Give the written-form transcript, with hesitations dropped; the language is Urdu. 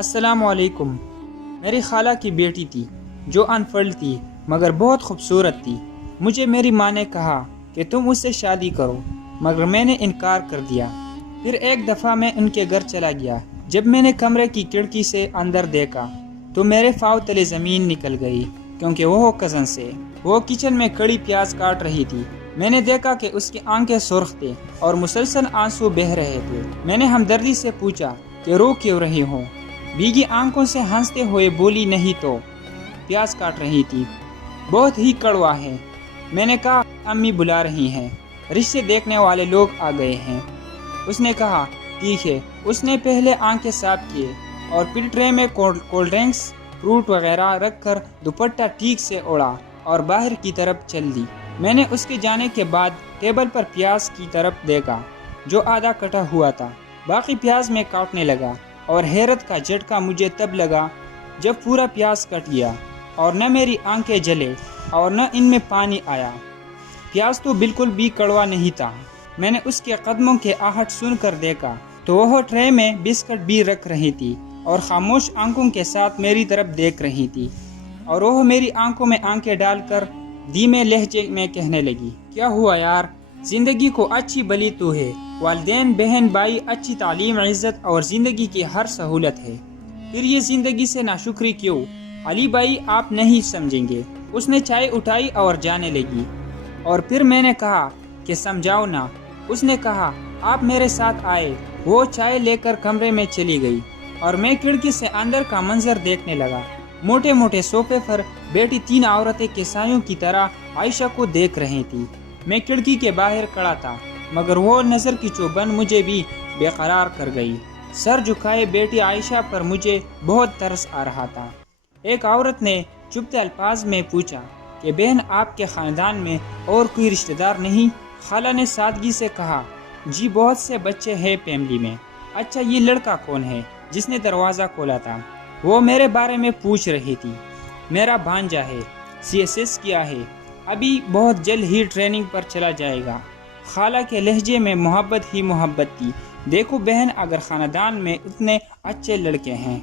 السلام علیکم۔ میری خالہ کی بیٹی تھی جو انپڑھ تھی مگر بہت خوبصورت تھی۔ مجھے میری ماں نے کہا کہ تم اس سے شادی کرو مگر میں نے انکار کر دیا۔ پھر ایک دفعہ میں ان کے گھر چلا گیا۔ جب میں نے کمرے کی کھڑکی سے اندر دیکھا تو میرے پاؤں تلے زمین نکل گئی کیونکہ وہ کزن سے وہ کچن میں کڑی پیاز کاٹ رہی تھی۔ میں نے دیکھا کہ اس کی آنکھیں سرخ تھے اور مسلسل آنسو بہہ رہے تھے۔ میں نے ہمدردی سے پوچھا کہ رو کیوں رہی ہو؟ بھیگی آنکھوں سے ہنستے ہوئے بولی نہیں تو پیاز کاٹ رہی تھی، بہت ہی کڑوا ہے۔ میں نے کہا امی بلا رہی ہیں، رشتے دیکھنے والے لوگ آ گئے ہیں۔ اس نے کہا ٹھیک ہے۔ اس نے پہلے آنکھیں صاف کیے اور پھر ٹرے میں کولڈ ڈرنکس فروٹ وغیرہ رکھ کر دوپٹہ ٹھیک سے اوڑھا اور باہر کی طرف چل دی۔ میں نے اس کے جانے کے بعد ٹیبل پر پیاز کی طرف دیکھا جو آدھا کٹا ہوا تھا، باقی پیاز میں کاٹنے لگا اور حیرت کا جھٹکا مجھے تب لگا جب پورا پیاز کٹ گیا اور نہ میری آنکھیں جلے اور نہ ان میں پانی آیا۔ پیاز تو بالکل بھی کڑوا نہیں تھا۔ میں نے اس کے قدموں کے آہٹ سن کر دیکھا تو وہ ٹرے میں بسکٹ بھی رکھ رہی تھی اور خاموش آنکھوں کے ساتھ میری طرف دیکھ رہی تھی، اور وہ میری آنکھوں میں آنکھیں ڈال کر دھیمے لہجے میں کہنے لگی کیا ہوا یار، زندگی کو اچھی بلی تو ہے، والدین بہن بھائی، اچھی تعلیم، عزت اور زندگی کی ہر سہولت ہے، پھر یہ زندگی سے ناشکری کیوں؟ علی بھائی آپ نہیں سمجھیں گے۔ اس نے چائے اٹھائی اور جانے لگی، اور پھر میں نے کہا کہ سمجھاؤ نا۔ اس نے کہا آپ میرے ساتھ آئے۔ وہ چائے لے کر کمرے میں چلی گئی اور میں کھڑکی سے اندر کا منظر دیکھنے لگا۔ موٹے موٹے صوفے پر بیٹھی تین عورتیں کسائیوں کی طرح عائشہ کو دیکھ رہی تھی۔ میں کھڑکی کے باہر کھڑا تھا مگر وہ نظر کی چوبند مجھے بھی بے قرار کر گئی۔ سر جھکائے بیٹی عائشہ پر مجھے بہت ترس آ رہا تھا۔ ایک عورت نے چپتے الفاظ میں پوچھا کہ بہن آپ کے خاندان میں اور کوئی رشتہ دار نہیں؟ خالہ نے سادگی سے کہا جی بہت سے بچے ہیں فیملی میں۔ اچھا یہ لڑکا کون ہے جس نے دروازہ کھولا تھا؟ وہ میرے بارے میں پوچھ رہی تھی۔ میرا بھانجا ہے، CSS کیا ہے، ابھی بہت جلد ہی ٹریننگ پر چلا جائے گا۔ خالہ کے لہجے میں محبت ہی محبت تھی۔ دیکھو بہن اگر خاندان میں اتنے اچھے لڑکے ہیں